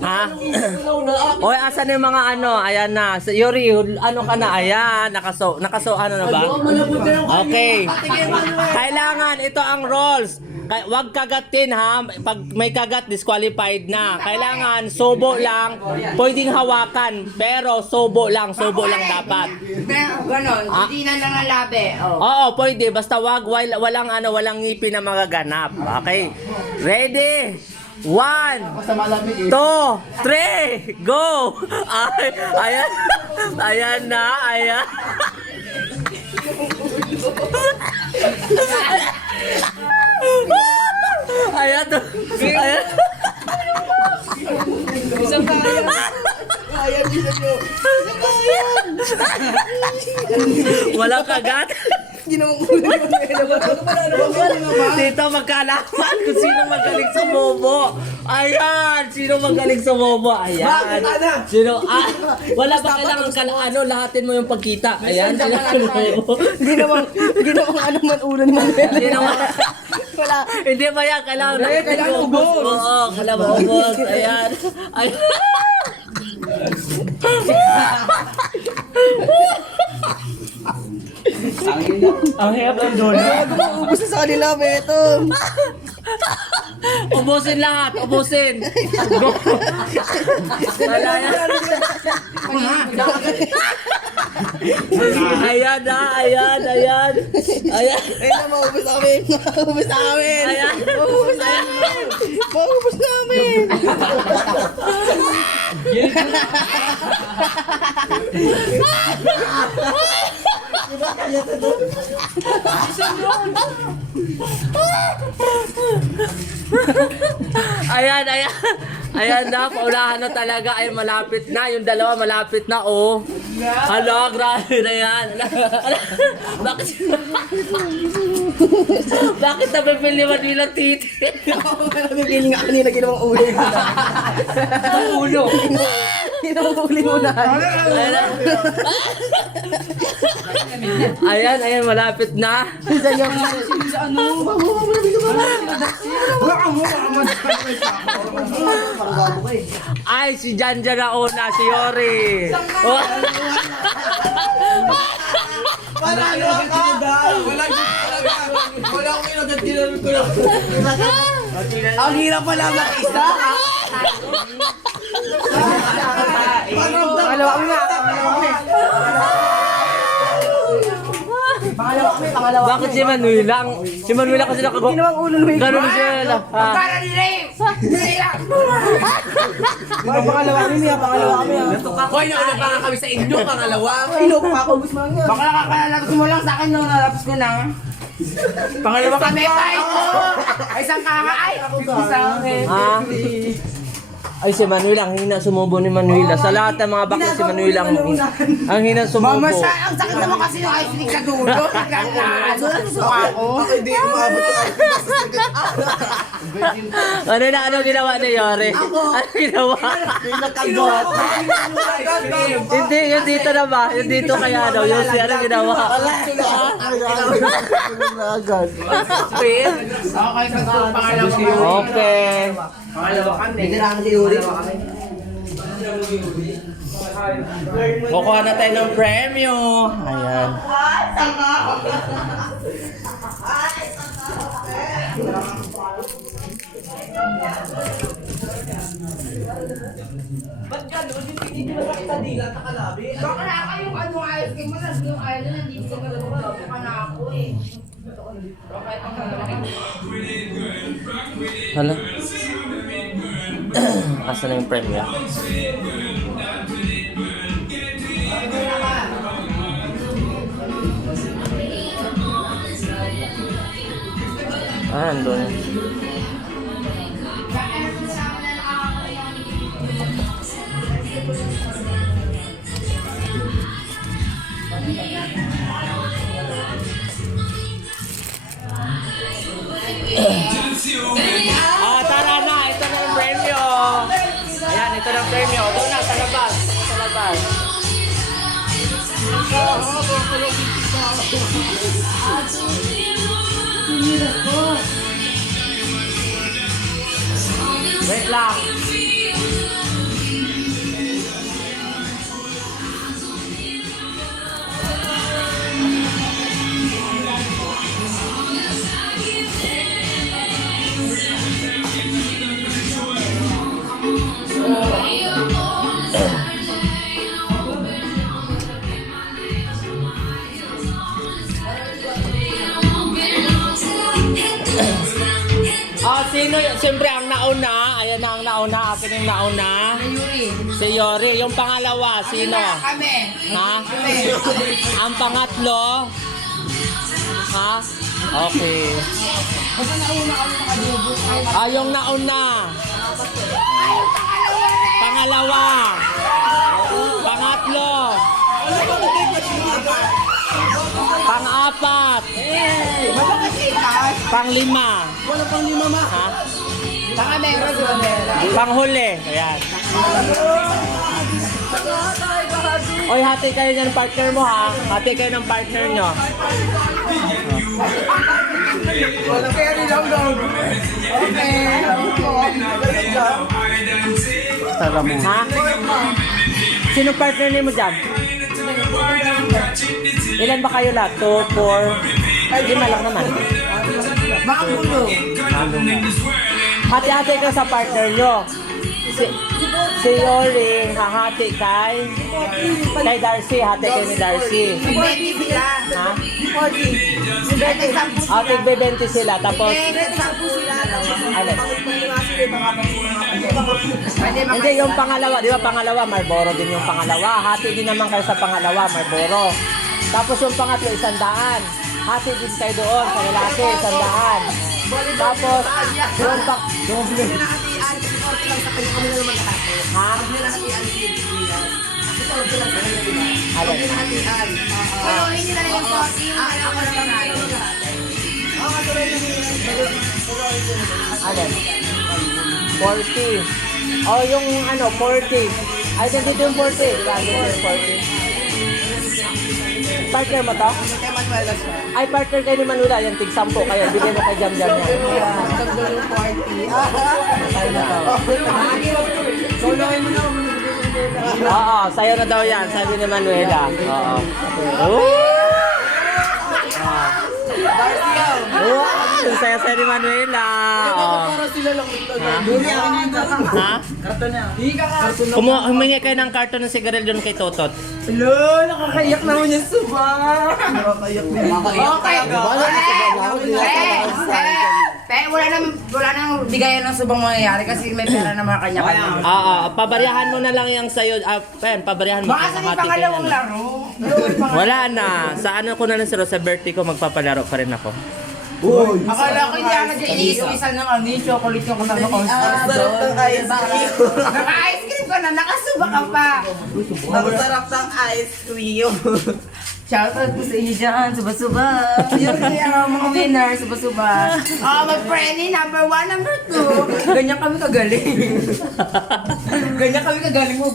Ha? Oy, asan yung mga ano? Ayan na. Yuri, ano ka na? Ayan, nakaso ano na ba? Okay. Kailangan ito ang rules. Wag kagatin ha. Pag may kagat, disqualified na. Kailangan subo lang. Pwedeng hawakan, pero subo lang dapat. Pero ganon, hindi na lang ang labi. Oo, pwede. Basta walang ngipin na magaganap. Okay. Ready? 1, 2, 3, go! Ay, ayan na, ayan. Ayan to. Ayan. Isang bayan. Bayan, isa nyo. Isang bayan. Walang kagat. Ginawang ulo yung Dito magkalaman kung sino magaling sumubo. Ayan, sino magaling sumubo. Ayan. Bakit, Ana? Sino? Wala ba kailangan lahatin mo yung pagkita. Ayan, sino sumubo. Ginawang ano man ulo ni Manuel. Sino Wala. Hindi ba yan? Kailangan ubos. Oo, kailangan ubos. Ayan. Ayan. Ang hirap ng doon. Ubus na sa kanila, Beto. Ubusin lahat, ubusin. Go. Wala yan. Ayan na, ayan. Ayan. Ayun na, maubos namin. Maubos namin. Ayan. Maubos namin. Maubos namin. Ayan. Ayan na, paulahan na talaga. Ay, malapit na. Yung dalawa, malapit na, oh. Hala, grabe na yan. Bakit napipili man nilang titi? Nabibiling nga kanina ginawang ulo. Ang ulo. Ginawang ulo muna. Ayan, malapit na. Isa niya. Ay, si Janja na una, si Yori. Oh. Ang hirap pala mag-isa. Pangalawa kami nga. Bakit si Manuel lang? Si Manuel lang kasi nakago. Ginawang ulo ni Ganun siya lang. Para nila Pangalawa kami nga. Pangalawa kami nga. Hoy, nauna pa nga kami sa inyo, pangalawa. Inop pa ako. Ubus mo lang yan. Baka nakakalapos mo lang sa akin nung nalapos ko na. Pangalawa Kami pa ito! Ay, isang kakaay! Sa akin. Ha? Ay, si Manuel ang hina sumubo ni Manuela. Sa lahat ng mga bakla si Manuel ang hina sumubo. Mama, ang sakit naman kasi ng ice cream sa dulo. Nagkakaso ako. Hindi umabot yung Ano ginawa ni Yori? Ano ginawa? Hindi, yung dito na ba? Yung dito kaya daw. Yung si ano ginawa? Okay, pangalawa si Yuri. Okay. Pangalawa kami. Bigyan si Yuri. Kukuha na tayo ng premyo. Ayan. Baka na kayong ano ice cream mo na yung island nandito sa kaluluwa. Baka na ako eh. Hala. Asa na yung premyo? Andun. Tara na! Ito na yung premyo! Ayan, ito na yung premyo. Doon na, sa labas. Sa labas. Wait lang. nauna? Akin yung nauna? Yuri. Si Yori. Yung pangalawa, sino? Kami. Ha? Ang pangatlo? Ha? Okay. Basta nauna kami nakadubos. Yung nauna. Pangalawa. Pangatlo. Pang-apat. Mabakasitas. Pang-lima. Wala pang lima, ma. Ha? Saka meron si Bandera. Panghuli. Ayan. Oy, hati kayo ng partner mo ha. Hati kayo ng partner nyo. Wala kaya rin lang daw. Ha? Sino partner niyo mo dyan? Ilan ba kayo lahat? 2, 4, ay, 5 lang naman. Baka pulo. Hati-hati ka sa partner nyo. Si Yori, hahati kay Darcy. Hati kayo ni Darcy. Betty sila. Ha? Betty sampu sila. Tig-20 sila. Tapos, Betty sampu sila. ano? Pwede Hindi, yung pangalawa. Di ba pangalawa? Marlboro din yung pangalawa. Hati din naman kayo sa pangalawa, Marlboro. Tapos yung pangatlo, 100. Hati din kayo doon sa lalaki, 100. Tapos, yung pa... Ha? Ano? Pero hindi na yung coffee. Yung ako na panalo. Ano? 40. Oh, yung ano, 40. Ay, dito yung 40. Di ba? Dito yung 40. Partner mo to? Ay, partner kayo ni Manuela. Yan, tig-10 kayo. Bigyan mo kay Jam-Jam yan. Oo, sa'yo na daw yan. Sabi ni Manuela. Oo. Oh, ang saya-saya ni Manuela. Oo. Para sila lang ito. Ha? Humingi kayo ng karton ng sigarilyo doon kay Totot. Hello, nakakaiyak naman yung suba. Nakakaiyak din. Okay. Wala nang bigayan ng subang mangyayari kasi may pera naman kanya-kanya. Pabariyahan mo na lang yung sa'yo. Pabariyahan mo. Baka sa may pangalawang laro. Wala na. Sa ano ko na lang sa birthday ko, magpapalaro pa rin ako. Uy, Akala ko hindi ako nag-iisa ng ano yung chocolate yung kasama ko. sarap ng ice cream. Naka-ice cream ka na, nakasuba ka pa. Ang sarap ng ice cream. Shoutout po sa inyo dyan, suba-suba. Yun kaya mga winner, suba-suba. Mag-friendly, number 1, number 2. Ganyan kami kagaling. Ganyan kami kagaling mo,